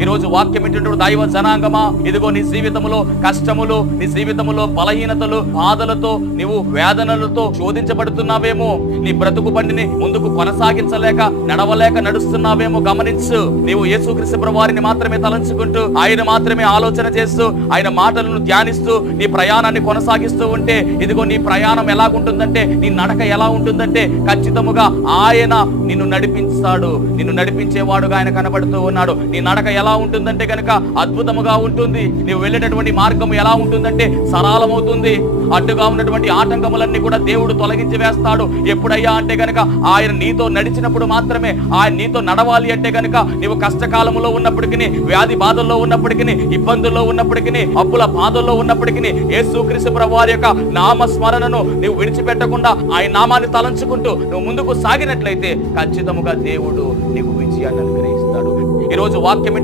ఈ రోజు వాక్యం ఏంటంటే దైవ జనాంగమా, ఇదిగో నీ జీవితములో కష్టములు, నీ జీవితములో బలహీనతలు, బాధలతో, నీవు వేదనలతో శోధించబడుతున్నావేమో, నీ బ్రతుకు బండిని ముందుకు కొనసాగించలేక నడవలేక నడుస్తున్నావేమో గమనించు. నీవు యేసుక్రీస్తు ప్రభువారిని మాత్రమే తలంచుకుంటూ, ఆయన మాత్రమే ఆలోచన చేస్తూ, ఆయన మాటలను ధ్యానిస్తూ నీ ప్రయాణాన్ని కొనసాగిస్తూ ఉంటే, ఇదిగో నీ ప్రయాణం ఎలాగుంటుందంటే, నీ నడక ఎలా ఉంటుందంటే, ఖచ్చితముగా ఆయన నిన్ను నడిపిస్తాడు. నిన్ను నడిపించేవాడుగా ఆయన కనబడుతూ ఉన్నాడు. నీ నడక ఎలా ఉంటుందంటే కనుక అద్భుతముగా ఉంటుంది. నీవు వెళ్ళేటటువంటి మార్గం ఎలా ఉంటుందంటే సరళమవుతుంది. అడ్డుగా ఉన్నటువంటి ఆటంకములన్నీ కూడా దేవుడు తొలగించి వేస్తాడు. ఎప్పుడయ్యా అంటే కనుక ఆయన నీతో నడిచినప్పుడు మాత్రమే. ఆయన నీతో నడవాలి అంటే కనుక నీవు కష్టకాలములో ఉన్నప్పటికీ, వ్యాధి బాధల్లో ఉన్నప్పటికీ, ఇబ్బందుల్లో ఉన్నప్పటికీ, అప్పుల బాధల్లో ఉన్నప్పటికీ, యేసుక్రీస్తు ప్రభువారి యొక్క నామస్మరణను నువ్వు విడిచిపెట్టకుండా ఆయన నామాన్ని తలంచుకుంటూ నువ్వు ముందుకు సాగినట్లయితే ఖచ్చితముగా దేవుడు నీకు విజయాన్ని అనుగ్రహిస్తాడు. ఈ రోజు వాక్యం